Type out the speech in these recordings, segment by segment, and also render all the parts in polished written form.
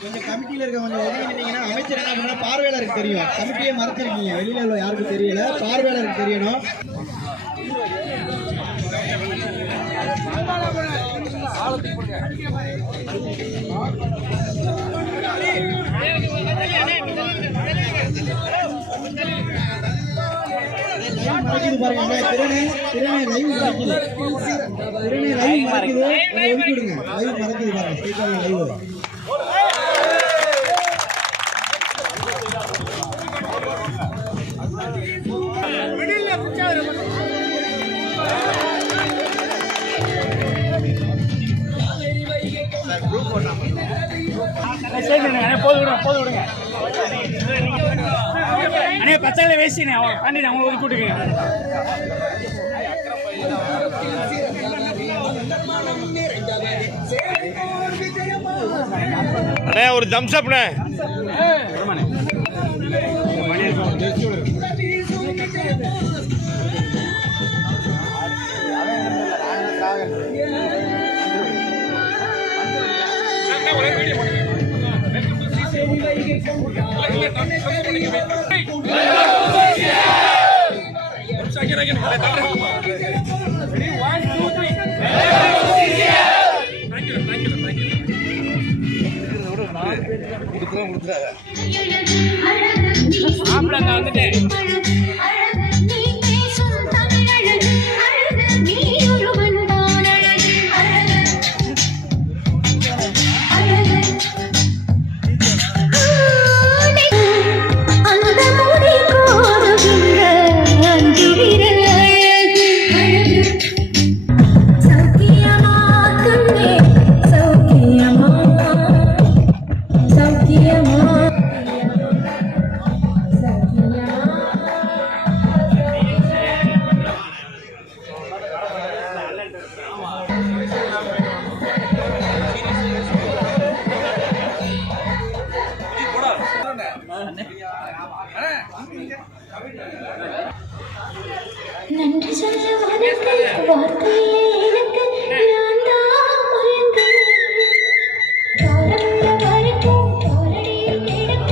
கொஞ்சம் கமிட்டியில் இருக்க கொஞ்சம் ஒதுங்கிட்டீங்கன்னா அமைச்சர் என்ன பண்ணா பார்வையாளருக்கு தெரியும். கமிட்டியே மறைச்சிருக்கீங்க, வெளியில உள்ள யாருக்கும் தெரியல, பார்வையாளருக்கு தெரியணும். மறைக்குது பாருங்க, திறனை லைவ் மறைக்குது, திறனை லைவ் மறைக்குது, ஒதுக்கிடுங்க. லைவ் மறைக்குது பாருங்க, லைவ் போது விடுங்க அண்ணே, பச்சைகளை வேசினே பாண்டி அவங்க ஒதுக்கி விட்டுங்க. அண்ணே ஒரு தம்ஸ் அப்ண்ணே. வந்துட்டேன். நன்றி சொல்ல வார்த்தை எனக்கு நான் தான் மயங்க வரைக்கும் காலடியில் கிடக்க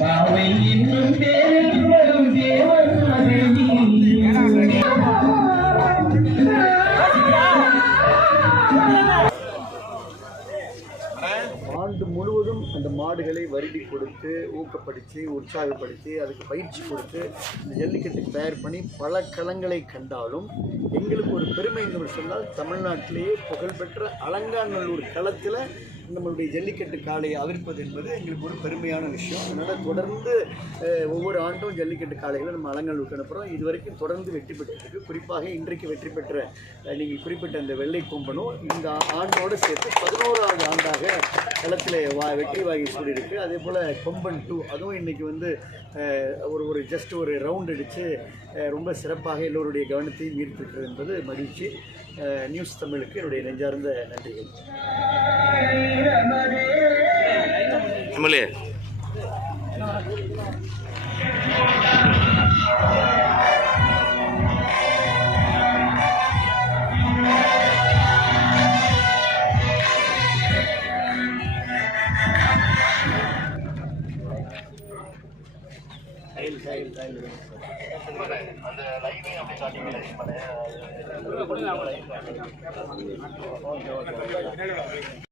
பாவை இன்னும் பேரில் வரும் தேவனாகி ஆண்டு முழுவதும் அந்த மாடுகளை வருடி கொடுத்து ஊக்கப்படுத்தி உற்சாகப்படுத்தி அதுக்கு பயிற்சி கொடுத்து இந்த ஜல்லிக்கட்டுக்கு தயார் பண்ணி பல களங்களை கண்டாலும் எங்களுக்கு ஒரு பெருமை என்று சொன்னால் தமிழ்நாட்டிலேயே புகழ்பெற்ற அலங்காநல்லூர் களத்தில் நம்மளுடைய ஜல்லிக்கட்டு காளையை அவிர்ப்பது என்பது எங்களுக்கு ஒரு பெருமையான விஷயம். அதனால் தொடர்ந்து ஒவ்வொரு ஆண்டும் ஜல்லிக்கட்டு காளைகளை நம்ம அலங்காநல்லூருக்கு அனுப்புகிறோம். இது வரைக்கும் தொடர்ந்து வெற்றி பெற்றிருக்கு. குறிப்பாக இன்றைக்கு வெற்றி பெற்ற நீங்கள் குறிப்பிட்ட அந்த வெள்ளை கொம்பனும் இந்த ஆண்டோடு சேர்த்து 11வது ஆண்டாக களத்தில் வெற்றி வாகி சூடியிருக்கு. அதே போல் கொம்பன் 2 அதுவும் இன்றைக்கி வந்து ஒரு ஜஸ்ட் ஒரு ரவுண்ட் அடித்து ரொம்ப சிறப்பாக எல்லோருடைய கவனத்தையும் ஈர்த்திருக்கிறது என்பது மகிழ்ச்சி. நியூஸ் தமிழுக்கு என்னுடைய நெஞ்சார்ந்த நன்றிகள். எம்எல்ஏ அந்த